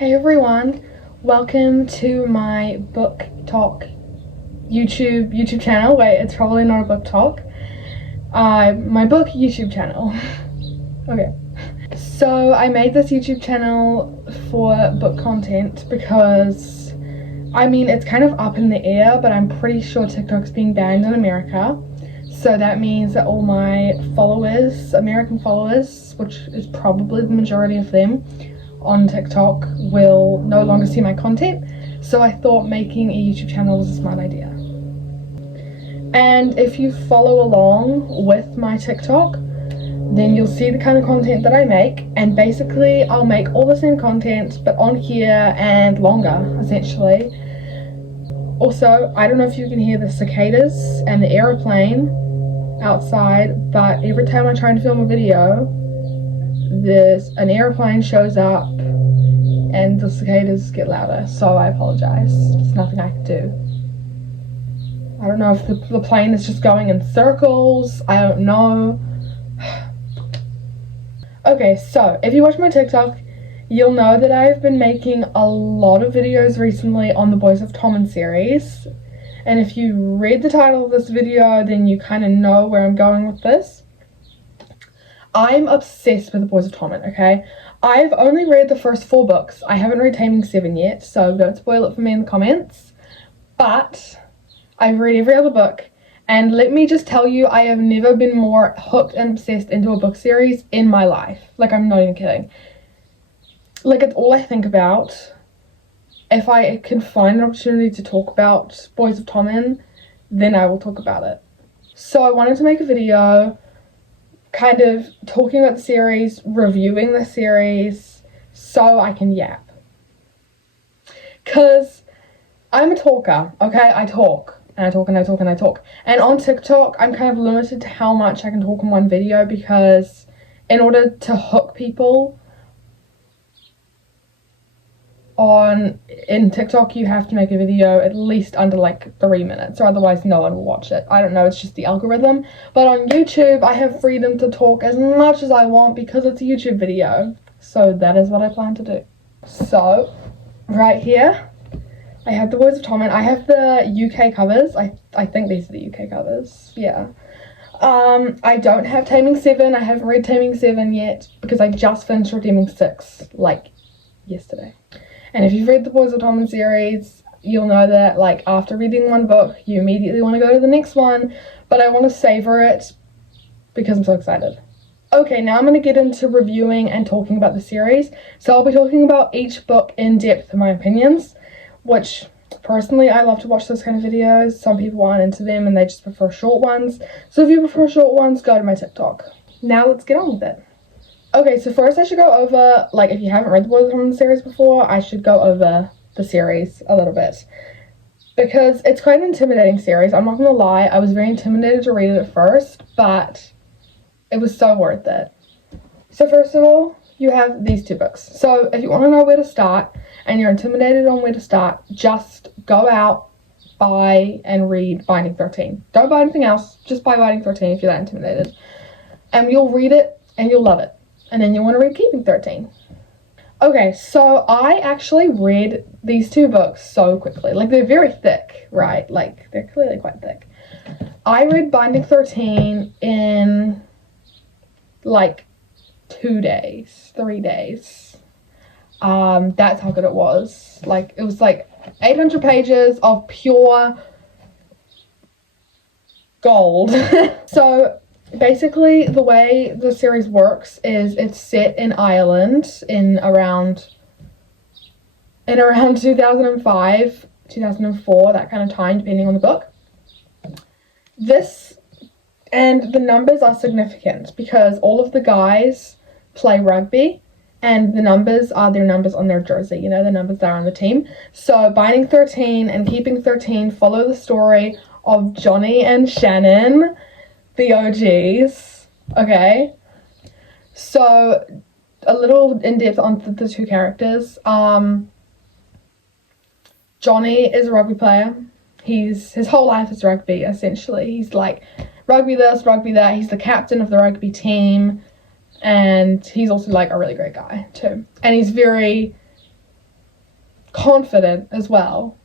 Hey everyone, welcome to my book talk YouTube channel. Wait, it's probably not a book talk. My book YouTube channel. Okay. So I made this YouTube channel for book content because, I mean, it's kind of up in the air, but I'm pretty sure TikTok's being banned in America. So that means that all my followers, American followers, which is probably the majority of them on TikTok, will no longer see my content. So I thought making a YouTube channel was a smart idea. And if you follow along with my TikTok, then you'll see the kind of content that I make, and basically I'll make all the same content but on here and longer, essentially. Also, I don't know if you can hear the cicadas and the aeroplane outside, but every time I try to film a video, an airplane shows up and the cicadas get louder, so I apologize. There's nothing I can do. I don't know if the plane is just going in circles. I don't know. Okay, so if you watch my TikTok, you'll know that I've been making a lot of videos recently on the Boys of Tommen series. And if you read the title of this video, then you kind of know where I'm going with this. I'm obsessed with the Boys of Tommen, okay? I've only read the first 4 books. I haven't read Taming 7 yet, so don't spoil it for me in the comments. But I've read every other book, and let me just tell you, I have never been more hooked and obsessed into a book series in my life. Like, I'm not even kidding. Like, it's all I think about. If I can find an opportunity to talk about Boys of Tommen, then I will talk about it. So I wanted to make a video kind of talking about the series, reviewing the series, so I can yap. Because I'm a talker, okay? I talk, and I talk, and I talk, and I talk. And on TikTok, I'm kind of limited to how much I can talk in one video, because in order to hook people in TikTok, you have to make a video at least under like 3 minutes, or otherwise no one will watch it. I don't know, it's just the algorithm. But on YouTube, I have freedom to talk as much as I want because it's a YouTube video. So that is what I plan to do. So right here, I have the Boys of Tommen. I have the UK covers. I think these are the UK covers. Yeah. I don't have Taming 7. I haven't read Taming 7 yet because I just finished reading 6 like yesterday. And if you've read the Boys of Tommen series, you'll know that, like, after reading one book, you immediately want to go to the next one, but I want to savor it because I'm so excited. Okay, now I'm going to get into reviewing and talking about the series. So I'll be talking about each book in depth, in my opinions, which, personally, I love to watch those kind of videos. Some people aren't into them and they just prefer short ones. So if you prefer short ones, go to my TikTok. Now let's get on with it. Okay, so first I should go over, like, if you haven't read the Boys of Tommen series before, I should go over the series a little bit. Because it's quite an intimidating series, I'm not going to lie. I was very intimidated to read it at first, but it was so worth it. So first of all, you have these 2 books. So if you want to know where to start, and you're intimidated on where to start, just go out, buy, and read Binding 13. Don't buy anything else, just buy Binding 13 if you're that intimidated. And you'll read it, and you'll love it. And then you want to read Keeping 13. Okay, so I actually read these 2 books so quickly. Like, they're very thick, right? Like, they're clearly quite thick. I read Binding 13 in, like, 2 days, 3 days. That's how good it was. Like, it was, like, 800 pages of pure gold. So basically, the way the series works is it's set in Ireland in around 2005, 2004, that kind of time, depending on the book. And the numbers are significant because all of the guys play rugby, and the numbers are their numbers on their jersey, you know, the numbers that are on the team. So Binding 13 and Keeping 13 follow the story of Johnny and Shannon, the OGs, okay? So, a little in-depth on the 2 characters. Johnny is a rugby player. His whole life is rugby, essentially. He's like, rugby this, rugby that. He's the captain of the rugby team. And he's also, like, a really great guy, too. And he's very confident as well.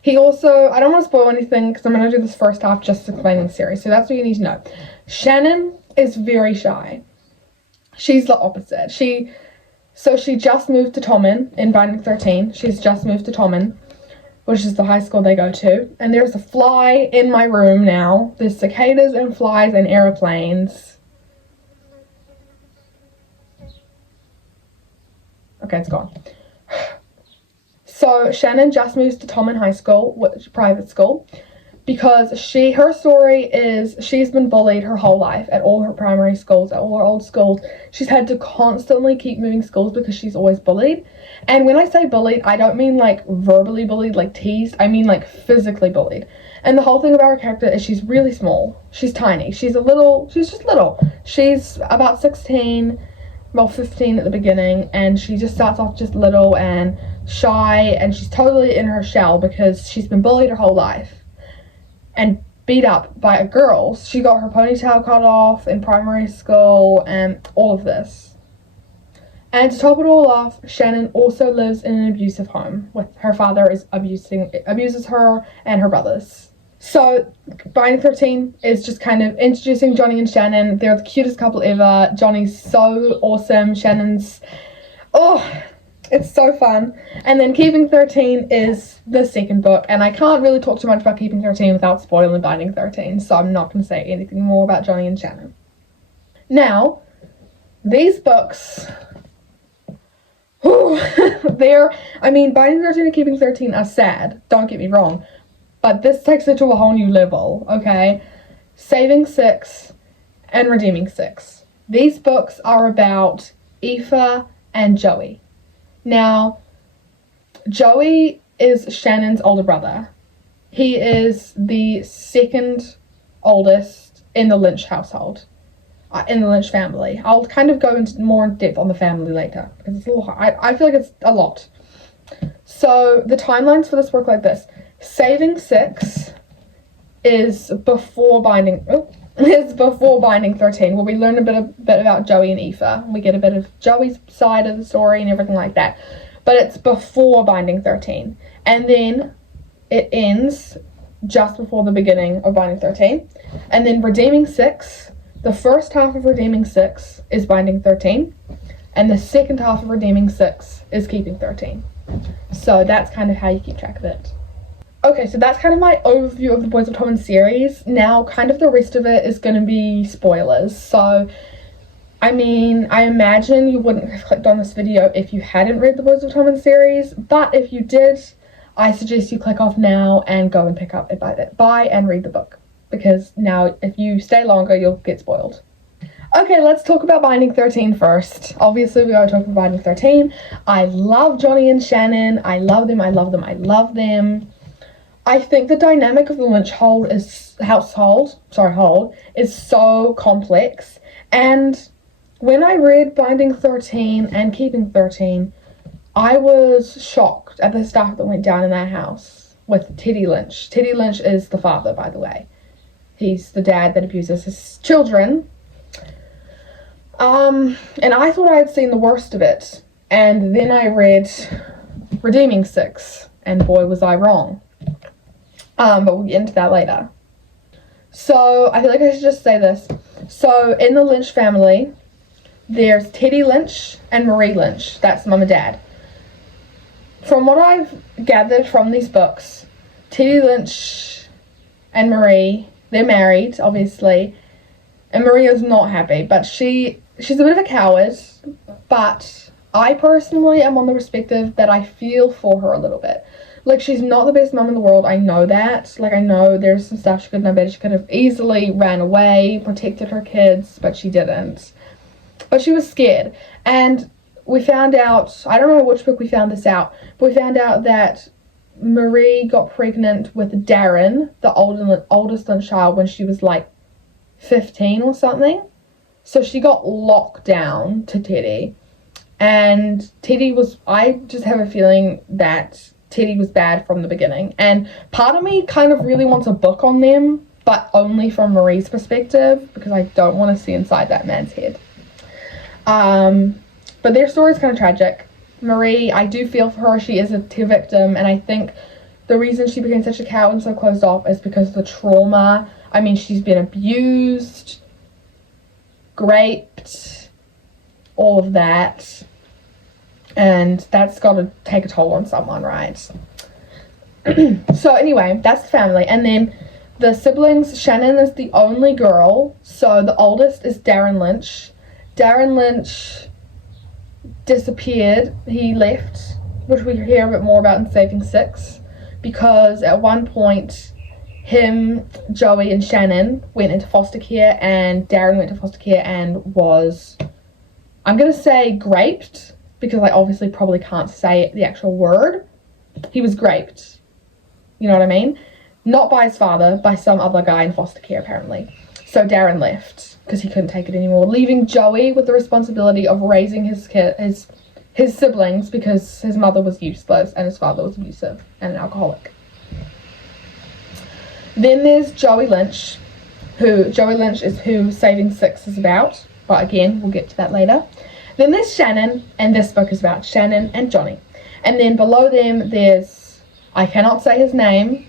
He also, I don't want to spoil anything because I'm going to do this first half just explaining the series, so that's what you need to know. Shannon is very shy. She's the opposite. She just moved to Tommen in Binding 13. She's just moved to Tommen, which is the high school they go to. And there's a fly in my room now. There's cicadas and flies and airplanes. Okay, it's gone. So Shannon just moves to Tommen High School, which private school, because her story is she's been bullied her whole life at all her primary schools, at all her old schools. She's had to constantly keep moving schools because she's always bullied. And when I say bullied, I don't mean like verbally bullied, like teased. I mean like physically bullied. And the whole thing about her character is she's really small. She's tiny. She's just little. She's about 16, well 15 at the beginning, and she just starts off just little and shy, and she's totally in her shell because she's been bullied her whole life and beat up by girls. She got her ponytail cut off in primary school and all of this. And to top it all off, Shannon also lives in an abusive home with her father abuses her and her brothers. So Binding 13 is just kind of introducing Johnny and Shannon. They're the cutest couple ever. Johnny's so awesome. Shannon's, it's so fun. And then Keeping 13 is the second book, and I can't really talk too much about Keeping 13 without spoiling Binding 13, so I'm not going to say anything more about Johnny and Shannon. Now, these books, Binding 13 and Keeping 13 are sad, don't get me wrong, but this takes it to a whole new level, okay? Saving 6 and Redeeming 6. These books are about Aoife and Joey. Now, Joey is Shannon's older brother. He is the second oldest in the Lynch household, in the Lynch family. I'll kind of go into more in depth on the family later, because it's a little hard. I feel like it's a lot. So, the timelines for this work like this. Saving 6 is before Binding 13, where we learn a bit about Joey and Aoife. We get a bit of Joey's side of the story and everything like that. But it's before Binding 13. And then it ends just before the beginning of Binding 13. And then Redeeming 6, the first half of Redeeming 6 is Binding 13. And the second half of Redeeming 6 is Keeping 13. So that's kind of how you keep track of it. Okay, so that's kind of my overview of the Boys of Tommen series. Now, kind of the rest of it is going to be spoilers. So, I imagine you wouldn't have clicked on this video if you hadn't read the Boys of Tommen series. But if you did, I suggest you click off now and go and pick up and buy and read the book. Because now, if you stay longer, you'll get spoiled. Okay, let's talk about Binding 13 first. Obviously, we gotta talk about Binding 13. I love Johnny and Shannon. I love them, I love them, I love them. I think the dynamic of the Lynch household is so complex. And when I read Binding 13 and Keeping 13, I was shocked at the stuff that went down in that house with Teddy Lynch. Teddy Lynch is the father, by the way. He's the dad that abuses his children. And I thought I had seen the worst of it. And then I read Redeeming 6, and boy was I wrong. But we'll get into that later. So, I feel like I should just say this. So, in the Lynch family, there's Teddy Lynch and Marie Lynch. That's mum and dad. From what I've gathered from these books, Teddy Lynch and Marie, they're married, obviously. And Marie is not happy, but she's a bit of a coward. But I personally am on the perspective that I feel for her a little bit. Like, she's not the best mum in the world, I know that. Like, I know there's some stuff she could have done better. She could have easily ran away, protected her kids, but she didn't. But she was scared. And we found out, I don't know which book we found this out, but we found out that Marie got pregnant with Darren, the oldest child, when she was like 15 or something. So she got locked down to Teddy. And I just have a feeling that Teddy was bad from the beginning. And part of me kind of really wants a book on them, but only from Marie's perspective, because I don't want to see inside that man's head. But their story is kind of tragic. Marie, I do feel for her. She is a victim, and I think the reason she became such a coward and so closed off is because of the trauma. I mean, she's been abused, raped, all of that, and that's got to take a toll on someone, right? So anyway, that's the family. And then the siblings, Shannon is the only girl, so the oldest is Darren Lynch. Darren Lynch disappeared. He left, which we hear a bit more about in Saving Six, because at one point him, Joey, and Shannon went into foster care, and Darren went to foster care and was, I'm gonna say raped, because I obviously probably can't say the actual word. He was raped, you know what I mean? Not by his father, by some other guy in foster care apparently. So Darren left because he couldn't take it anymore, leaving Joey with the responsibility of raising his siblings, because his mother was useless and his father was abusive and an alcoholic. Then there's Joey Lynch, is who Saving Six is about, but again, we'll get to that later. Then there's Shannon, and this book is about Shannon and Johnny. And then below them there's, I cannot say his name,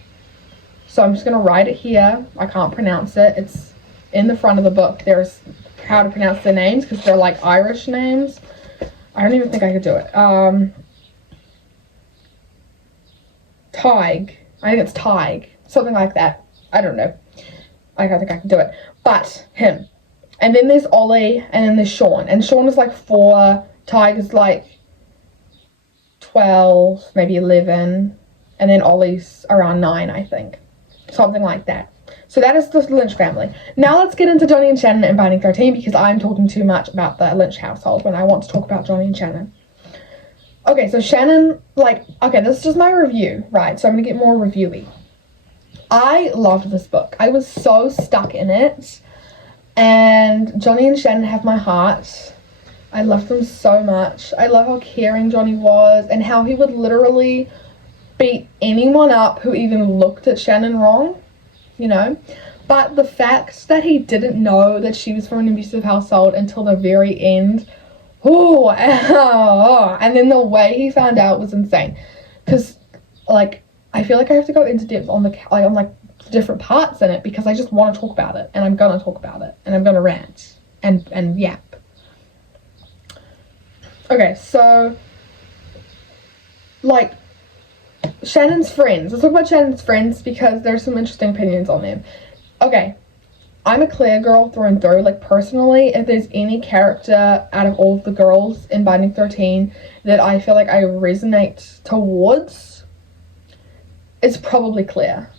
so I'm just going to write it here. I can't pronounce it. It's in the front of the book. There's how to pronounce their names, because they're like Irish names. I don't even think I could do it. Tig. I think it's Tig. Something like that. I don't know. I don't think I can do it. But him. And then there's Ollie, and then there's Sean. And Sean is like 4. Tig is like 12, maybe 11. And then Ollie's around 9, I think. Something like that. So that is the Lynch family. Now let's get into Johnny and Shannon and Binding 13, because I'm talking too much about the Lynch household when I want to talk about Johnny and Shannon. Okay, so Shannon, okay, this is just my review, right? So I'm going to get more reviewy. I loved this book. I was so stuck in it. And Johnny and Shannon have my heart. I love them so much. I love how caring Johnny was, and how he would literally beat anyone up who even looked at Shannon wrong, you know. But the fact that he didn't know that she was from an abusive household until the very end, and then the way he found out was insane. Because, I feel like I have to go into depth on the different parts in it, because I just want to talk about it, and I'm gonna talk about it, and I'm gonna rant and yap. Okay, so Shannon's friends. Let's talk about Shannon's friends, because there's some interesting opinions on them. Okay, I'm a Claire girl through and through. Personally, if there's any character out of all of the girls in Binding 13 that I feel like I resonate towards, it's probably Claire.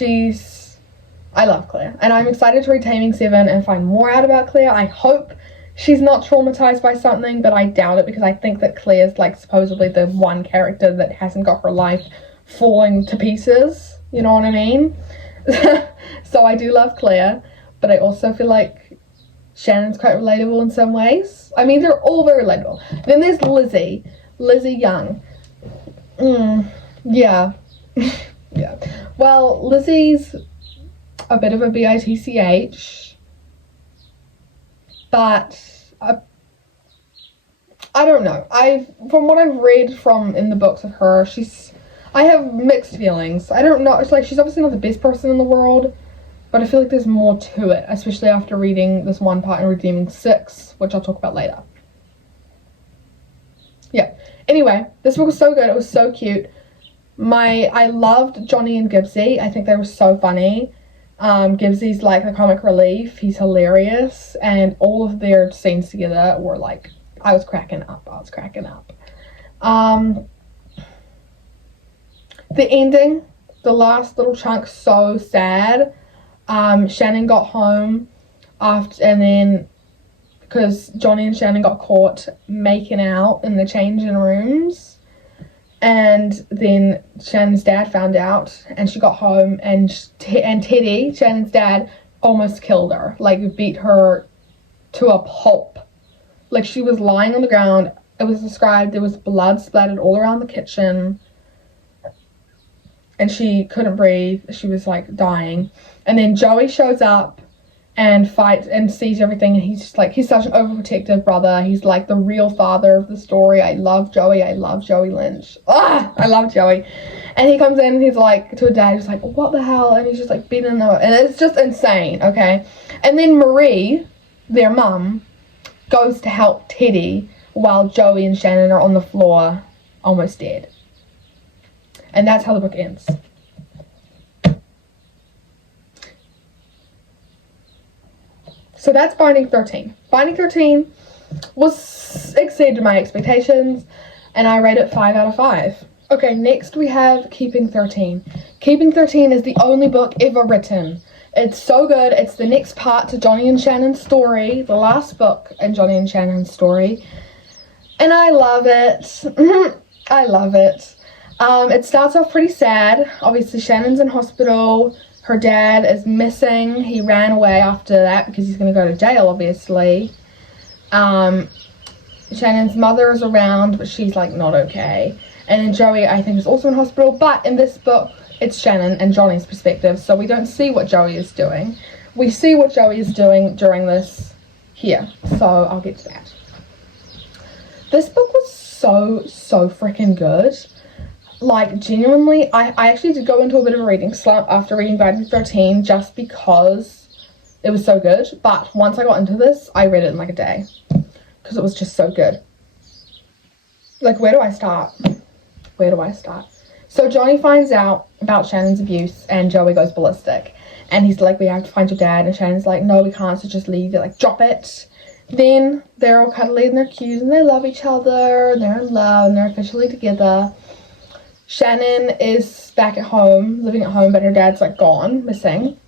I love Claire, and I'm excited to read Taming 7 and find more out about Claire. I hope she's not traumatized by something, but I doubt it, because I think that Claire's supposedly the one character that hasn't got her life falling to pieces, you know what I mean? So I do love Claire, but I also feel like Shannon's quite relatable in some ways. I mean, they're all very relatable. Then there's Lizzie Young. Yeah. Yeah. Well, Lizzie's a bit of a bitch, but I don't know. From what I've read in the books of her, I have mixed feelings. I don't know. It's she's obviously not the best person in the world, but I feel like there's more to it, especially after reading this one part in Redeeming 6, which I'll talk about later. Yeah. Anyway, this book was so good. It was so cute. I loved Johnny and Gibbsy. I think they were so funny. Gibbsy's the comic relief. He's hilarious, and all of their scenes together were I was cracking up. The ending, the last little chunk, so sad. Shannon got home and then, because Johnny and Shannon got caught making out in the changing rooms, and then Shannon's dad found out, and she got home, and Teddy, Shannon's dad, almost killed her, beat her to a pulp. She was lying on the ground. It was described, there was blood splattered all around the kitchen, and she couldn't breathe. She was dying. And then Joey shows up, and fights and sees everything, and he's just like, he's such an overprotective brother. He's like the real father of the story. I love Joey Lynch. I love Joey. And he comes in and he's like to a dad, he's like, what the hell? And he's just like beating them, and it's just insane. Okay. And then Marie, their mum, goes to help Teddy while Joey and Shannon are on the floor almost dead. And that's how the book ends. So that's Binding 13. Binding 13 exceeded my expectations, and I rate it 5 out of 5. Okay, next we have Keeping 13. Keeping 13 is the only book ever written. It's so good. It's the next part to Johnny and Shannon's story, the last book in Johnny and Shannon's story. And I love it. I love it. It starts off pretty sad. Obviously, Shannon's in hospital. Her dad is missing. He ran away after that because he's going to go to jail, obviously. Shannon's mother is around, but she's, like, not okay. And then Joey, I think, is also in hospital. But in this book, it's Shannon and Johnny's perspective, so we don't see what Joey is doing. We see what Joey is doing during this here. So I'll get to that. This book was so freaking good. Like, genuinely, I actually did go into a bit of a reading slump after reading Binding 13 just because it was so good. But once I got into this, I read it in like a day because it was just so good. Like, where do I start? Where do I start? So Johnny finds out about Shannon's abuse and Joey goes ballistic. And he's like, we have to find your dad. And Shannon's like, no, we can't, so just leave it. Like, drop it. Then they're all cuddly and they're cute and they love each other. And they're in love and they're officially together. Shannon is back at home, living at home, but her dad's like gone, missing.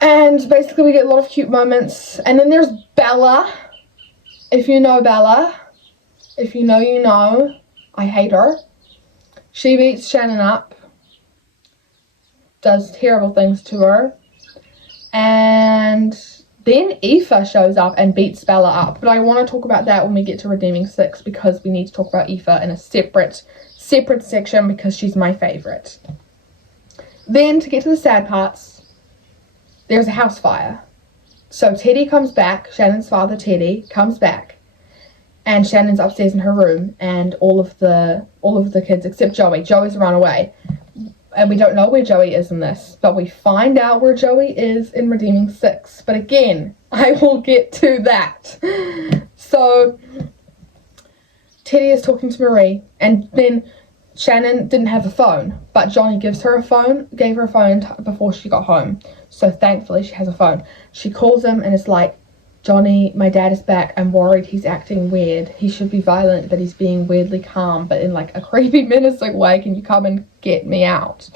And basically we get a lot of cute moments. And then there's Bella. If you know Bella. If you know, you know. I hate her. She beats Shannon up. Does terrible things to her. And then Aoife shows up and beats Bella up. But I want to talk about that when we get to Redeeming 6 because we need to talk about Aoife in a separate section because she's my favourite. Then, to get to the sad parts, there's a house fire. So Teddy comes back, Shannon's father Teddy comes back, and Shannon's upstairs in her room, and all of the kids except Joey. Joey's run away. And we don't know where Joey is in this, but we find out where Joey is in Redeeming 6. But again, I will get to that. So, Teddy is talking to Marie, and then Shannon didn't have a phone, but Johnny gave her a phone before she got home. So thankfully she has a phone. She calls him and is like, Johnny, my dad is back. I'm worried he's acting weird. He should be violent, but he's being weirdly calm, but in like a creepy, menacing way. Can you come and get me out?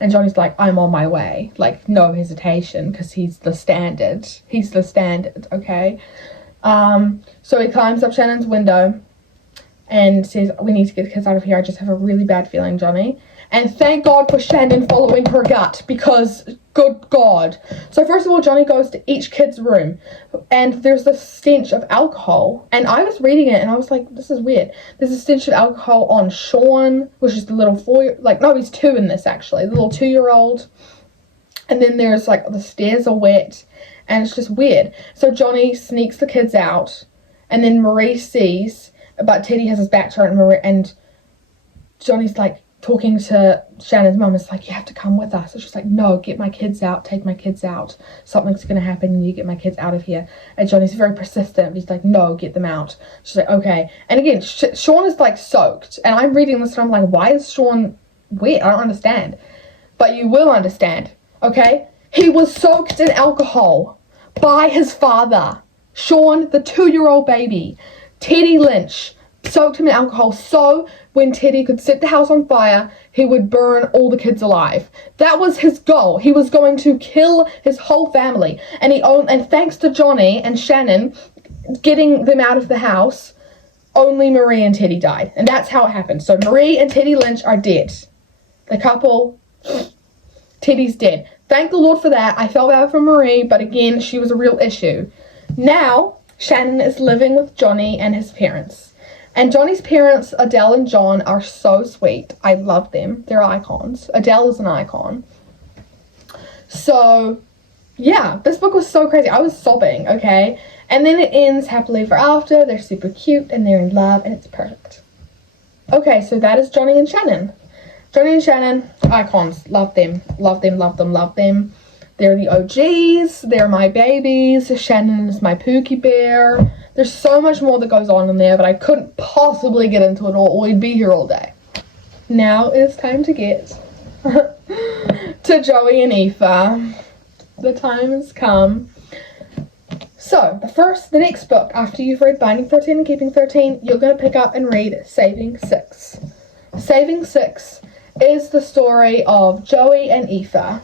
And Johnny's like, I'm on my way. Like, no hesitation, because he's the standard. He's the standard, okay? So he climbs up Shannon's window and says, we need to get the kids out of here. I just have a really bad feeling, Johnny. And thank God for Shannon following her gut, because good God. So first of all, Johnny goes to each kid's room, and there's this stench of alcohol. And I was reading it, and I was like, this is weird. There's a stench of alcohol on Sean, which is the little he's 2 in this, actually. The little 2-year-old. And then there's, like, the stairs are wet, and it's just weird. So Johnny sneaks the kids out, and then Marie sees, but Teddy has his back to her, and Johnny's, like, talking to Shannon's mum, is like, you have to come with us. And she's like, no, get my kids out, take my kids out. Something's going to happen and you get my kids out of here. And Johnny's very persistent. He's like, no, get them out. She's like, okay. And again, Sean is like soaked. And I'm reading this and I'm like, why is Sean wet? I don't understand. But you will understand, okay? He was soaked in alcohol by his father. Sean, the 2-year-old baby. Teddy Lynch soaked him in alcohol so when Teddy could set the house on fire, he would burn all the kids alive. That was his goal. He was going to kill his whole family. And thanks to Johnny and Shannon getting them out of the house, only Marie and Teddy died. And that's how it happened. So Marie and Teddy Lynch are dead. The couple, Teddy's dead. Thank the Lord for that. I felt bad for Marie, but again, she was a real issue. Now, Shannon is living with Johnny and his parents. And Johnny's parents, Adele and John, are so sweet. I love them. They're icons. Adele is an icon. So, yeah, this book was so crazy. I was sobbing, okay? And then it ends happily ever after. They're super cute and they're in love and it's perfect. Okay, so that is Johnny and Shannon. Johnny and Shannon, icons. Love them. Love them, love them, love them. They're the OGs. They're my babies. Shannon is my Pookie Bear. There's so much more that goes on in there, but I couldn't possibly get into it all, or we'd be here all day. Now it's time to get to Joey and Aoife. The time has come. So, the next book, after you've read Binding 13 and Keeping 13, you're going to pick up and read Saving 6. Saving 6 is the story of Joey and Aoife.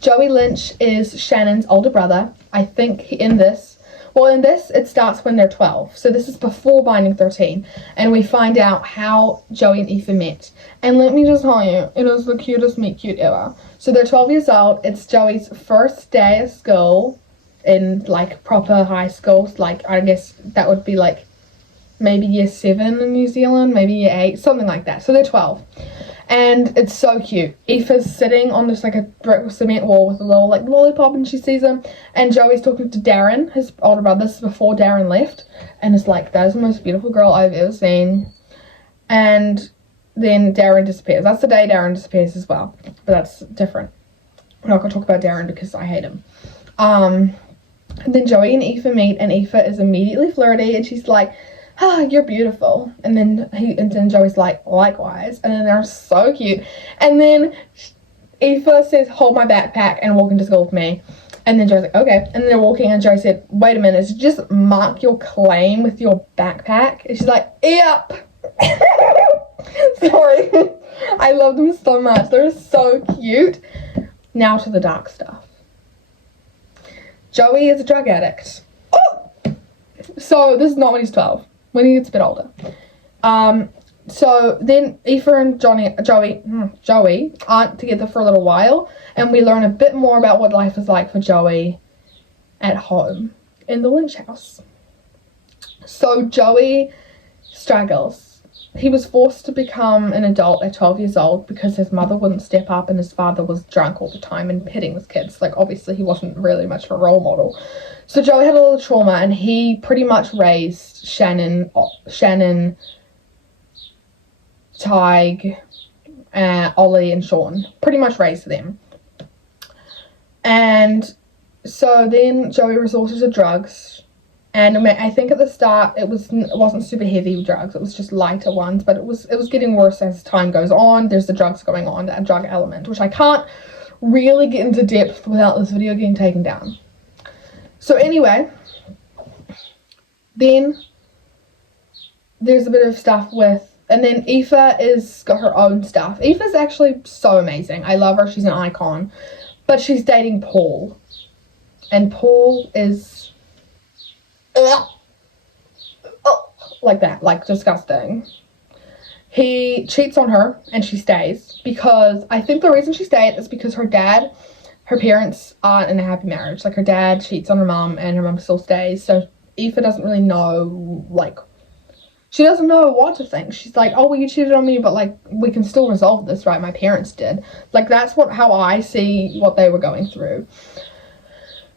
Joey Lynch is Shannon's older brother. I think in this, it starts when they're 12. So this is before Binding 13. And we find out how Joey and Aoife met. And let me just tell you, it is the cutest meet cute ever. So they're 12 years old. It's Joey's first day of school in, like, proper high school. Like, I guess that would be, like, maybe year 7 in New Zealand, maybe year 8, something like that. So they're 12. And it's so cute. Aoife's sitting on this, like, a brick cement wall with a little, like, lollipop, and she sees him. And Joey's talking to Darren, his older brother. This is before Darren left. And it's like, that is the most beautiful girl I've ever seen. And then Darren disappears. That's the day Darren disappears as well. But that's different. I'm not going to talk about Darren because I hate him. And then Joey and Aoife meet, and Aoife is immediately flirty, and she's like, you're beautiful. And then Joey's like, likewise. And then they're so cute. And then Aoife says, hold my backpack and walk into school with me. And then Joey's like, okay. And then they're walking, and Joey said, wait a minute, just mark your claim with your backpack. And she's like, yep. Sorry. I love them so much. They're so cute. Now to the dark stuff. Joey is a drug addict. Oh! So this is not when he's 12. When he gets a bit older. So then Aoife and Joey aren't together for a little while, and we learn a bit more about what life is like for Joey at home in the Lynch house. So Joey struggles. He was forced to become an adult at 12 years old because his mother wouldn't step up and his father was drunk all the time and hitting his kids. Like, obviously he wasn't really much of a role model. So Joey had a lot of trauma, and he pretty much raised Shannon, Tig, Ollie and Sean. Pretty much raised them. And so then Joey resorted to drugs. And I think at the start it wasn't super heavy drugs. It was just lighter ones. But it was getting worse as time goes on. There's the drugs going on, that drug element, which I can't really get into depth without this video getting taken down. So anyway, then there's a bit of stuff and then Aoife is got her own stuff. Aoife's actually so amazing. I love her. She's an icon. But she's dating Paul. And Paul is like that, like disgusting. He cheats on her and she stays because I think the reason she stayed is because her parents aren't in a happy marriage. Like, her dad cheats on her mum and her mum still stays. So Aoife doesn't really know, like, she doesn't know what to think. She's like, oh, well, you cheated on me, but, like, we can still resolve this, right? My parents did. Like, that's how I see what they were going through.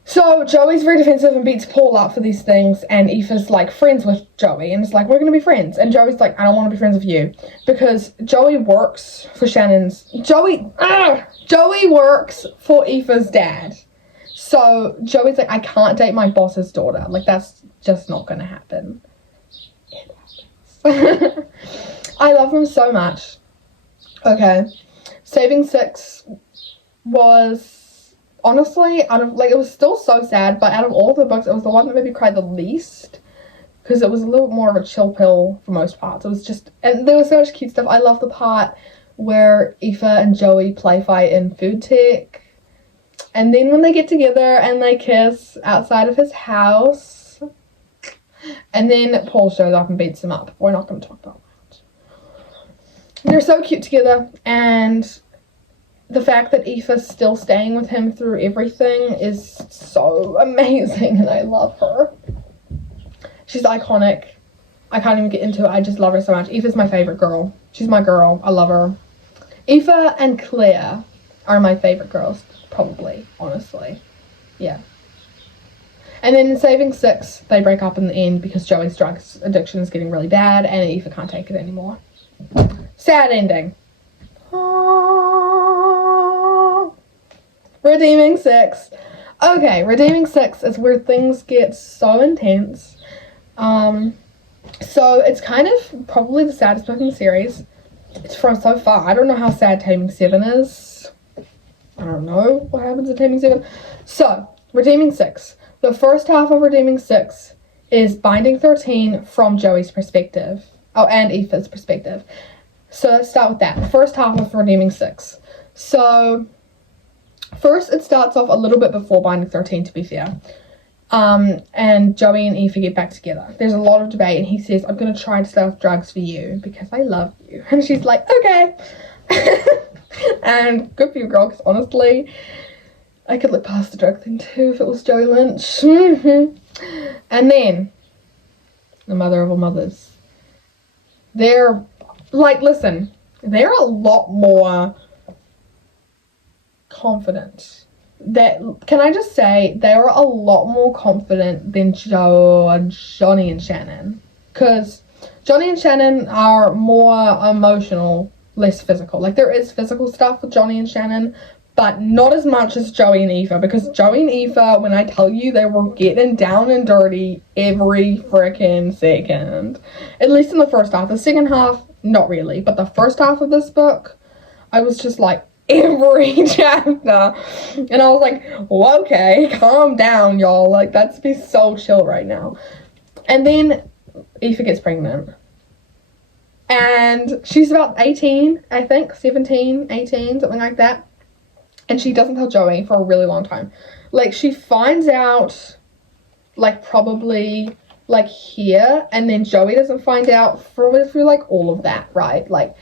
So Joey's very defensive and beats Paul up for these things, and Aoife's like friends with Joey and it's like, we're gonna be friends. And Joey's like, I don't want to be friends with you because Joey works for Joey works for Aoife's dad. So Joey's like, I can't date my boss's daughter. Like, that's just not gonna happen. It happens. I love them so much. Okay, Saving 6 was honestly, it was still so sad, but out of all of the books, it was the one that made me cry the least, because it was a little more of a chill pill for most parts. It was just, and there was so much cute stuff. I love the part where Aoife and Joey play fight in food tech, and then when they get together and they kiss outside of his house, and then Paul shows up and beats him up. We're not going to talk about that. They're so cute together, and the fact that Aoife's still staying with him through everything is so amazing, and I love her. She's iconic. I can't even get into it. I just love her so much. Aoife's my favorite girl. She's my girl. I love her. Aoife and Claire are my favorite girls, probably, honestly. Yeah. And then in Saving Six, they break up in the end because Joey's drugs addiction is getting really bad and Aoife can't take it anymore. Sad ending. Aww. Redeeming Six. Okay, Redeeming Six is where things get so intense. So it's kind of probably the saddest book in the series. It's from so far. I don't know how sad Taming Seven is. I don't know what happens in Taming Seven. So, Redeeming Six. The first half of Redeeming Six is Binding 13 from Joey's perspective. Oh, and Aoife's perspective. So let's start with that. The first half of Redeeming Six. So, first it starts off a little bit before Binding 13, to be fair. And Joey and Aoife get back together. There's a lot of debate and he says, I'm going to try to stay off drugs for you because I love you. And she's like, okay. And good for you, girl, because honestly, I could look past the drug thing too if it was Joey Lynch. And then, the mother of all mothers. They're, like, listen, they're a lot more confident. Can I just say, they were a lot more confident than Johnny and Shannon. Because Johnny and Shannon are more emotional, less physical. Like, there is physical stuff with Johnny and Shannon, but not as much as Joey and Aoife. Because Joey and Aoife, when I tell you, they were getting down and dirty every freaking second. At least in the first half. The second half, not really. But the first half of this book, I was just like, every chapter. And I was like, well, okay, calm down, y'all. Like, let's be so chill right now. And then Aoife gets pregnant. And she's about 18, I think. 17, 18, something like that. And she doesn't tell Joey for a really long time. Like, she finds out, like, probably, like, here. And then Joey doesn't find out for like, all of that, right? Like,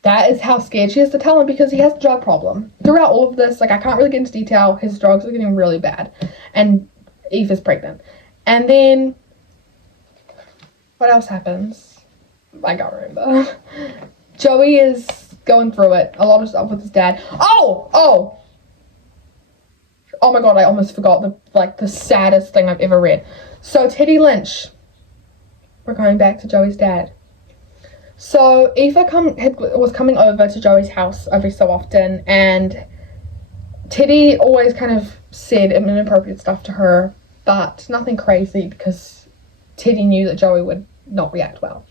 that is how scared she is to tell him because he has a drug problem. Throughout all of this, like, I can't really get into detail. His drugs are getting really bad. And Eve is pregnant. And then, what else happens? I can't remember. Joey is going through it. A lot of stuff with his dad. Oh my god, I almost forgot the saddest thing I've ever read. So, Teddy Lynch. We're going back to Joey's dad. So, Aoife was coming over to Joey's house every so often, and Teddy always kind of said inappropriate stuff to her, but nothing crazy because Teddy knew that Joey would not react well.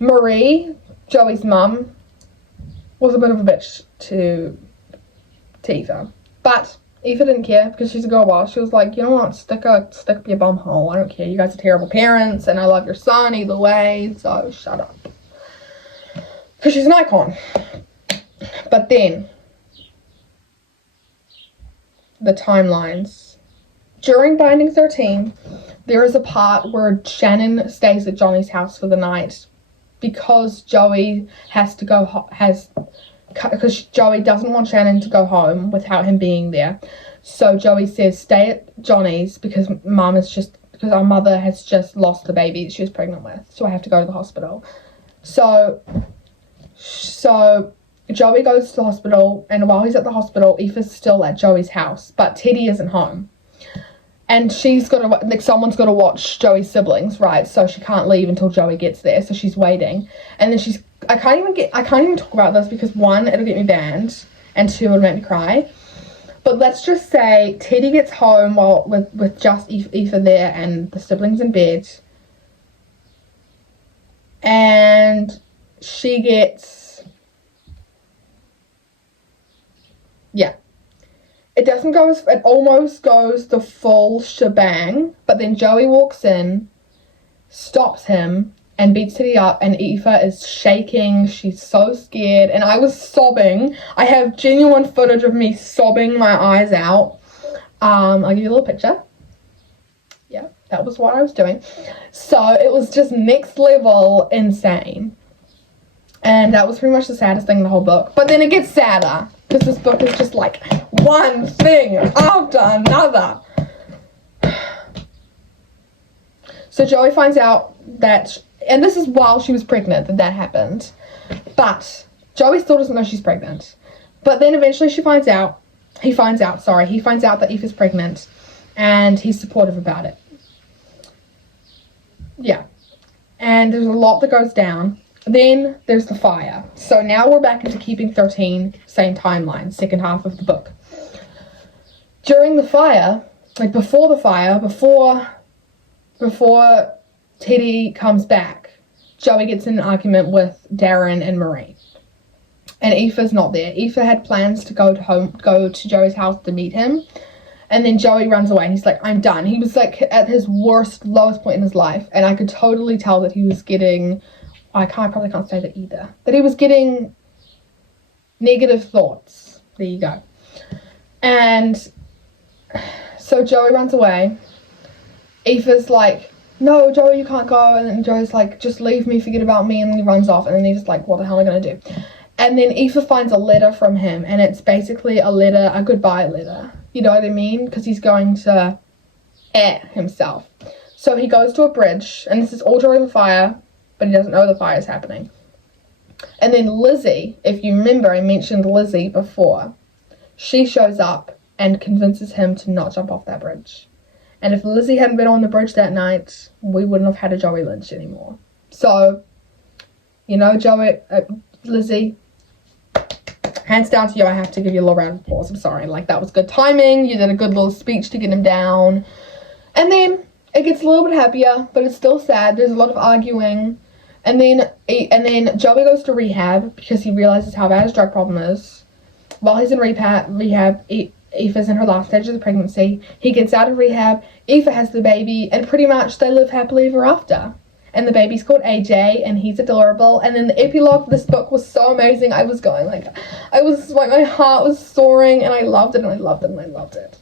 Marie, Joey's mum, was a bit of a bitch to Aoife, but Aoife didn't care because she's a girl boss. She was like, you know what, stick up your bum hole. I don't care. You guys are terrible parents, and I love your son either way, so shut up. Because she's an icon. But then, the timelines. During Binding 13, there is a part where Shannon stays at Johnny's house for the night because Joey has to go, because Joey doesn't want Shannon to go home without him being there. So Joey says, stay at Johnny's because our mother has just lost the baby she was pregnant with. So I have to go to the hospital. So Joey goes to the hospital, and while he's at the hospital, Aoife's still at Joey's house, but Teddy isn't home. And someone's got to watch Joey's siblings, right? So she can't leave until Joey gets there, so she's waiting. And then I can't even talk about this because one, it'll get me banned, and two, it'll make me cry. But let's just say Teddy gets home with just Aoife there and the siblings in bed. And she gets, it almost goes the full shebang, but then Joey walks in, stops him, and beats Teddy up, and Aoife is shaking. She's so scared, and I was sobbing. I have genuine footage of me sobbing my eyes out. I'll give you a little picture. Yeah, that was what I was doing. So it was just next level insane. And that was pretty much the saddest thing in the whole book. But then it gets sadder, because this book is just like one thing after another. So Joey finds out that, and this is while she was pregnant that happened. But Joey still doesn't know she's pregnant. But then eventually she finds out, he finds out that Aoife's pregnant, and he's supportive about it. Yeah. And there's a lot that goes down. Then there's the fire. So now we're back into Keeping 13, same timeline, second half of the book. During the fire, like before the fire, before Teddy comes back, Joey gets in an argument with Darren and Marie. And Aoife's not there. Aoife had plans to go to Joey's house to meet him. And then Joey runs away and he's like, I'm done. He was like at his lowest point in his life. And I could totally tell that he was getting, probably can't say that either. That he was getting negative thoughts. There you go. And so Joey runs away. Aoife's like, no, Joey, you can't go. And then Joey's like, just leave me, forget about me. And then he runs off. And then he's like, what the hell am I going to do? And then Aoife finds a letter from him. And it's basically a goodbye letter. You know what I mean? Because he's going to air himself. So he goes to a bridge. And this is all during the fire. But he doesn't know the fire is happening. And then Lizzie, if you remember, I mentioned Lizzie before. She shows up and convinces him to not jump off that bridge. And if Lizzie hadn't been on the bridge that night, we wouldn't have had a Joey Lynch anymore. So, you know, Lizzie, hands down to you. I have to give you a little round of applause. I'm sorry. Like, that was good timing. You did a good little speech to get him down. And then it gets a little bit happier, but it's still sad. There's a lot of arguing. And then Joey goes to rehab because he realizes how bad his drug problem is. While he's in rehab, Aoife's in her last stage of the pregnancy. He gets out of rehab. Aoife has the baby, and pretty much they live happily ever after. And the baby's called AJ, and he's adorable. And then the epilogue of this book was so amazing. I was my heart was soaring, and I loved it, and I loved it, and I loved it.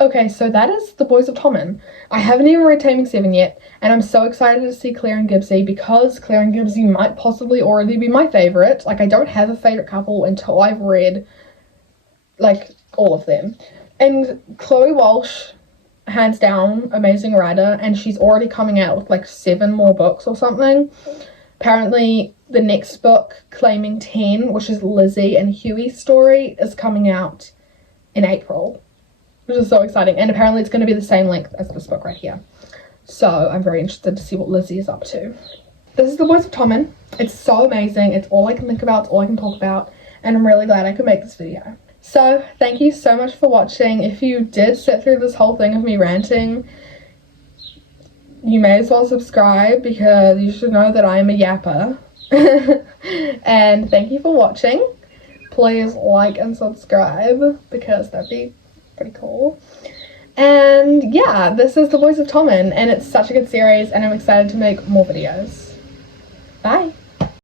Okay, so that is The Boys of Tommen. I haven't even read Taming 7 yet, and I'm so excited to see Claire and Gibbsy because Claire and Gibbsy might possibly already be my favourite. Like, I don't have a favourite couple until I've read, like, all of them. And Chloe Walsh, hands down, amazing writer, and she's already coming out with, like, 7 more books or something. Apparently, the next book, Claiming 10, which is Lizzie and Huey's story, is coming out in April. Which is so exciting. And apparently it's going to be the same length as this book right here. So I'm very interested to see what Lizzie is up to. This is The Boys of Tommen. It's so amazing. It's all I can think about. It's all I can talk about. And I'm really glad I could make this video. So thank you so much for watching. If you did sit through this whole thing of me ranting, you may as well subscribe because you should know that I am a yapper. And thank you for watching. Please like and subscribe because that'd be pretty cool. And yeah, this is The Boys of Tommen, and it's such a good series, and I'm excited to make more videos. Bye!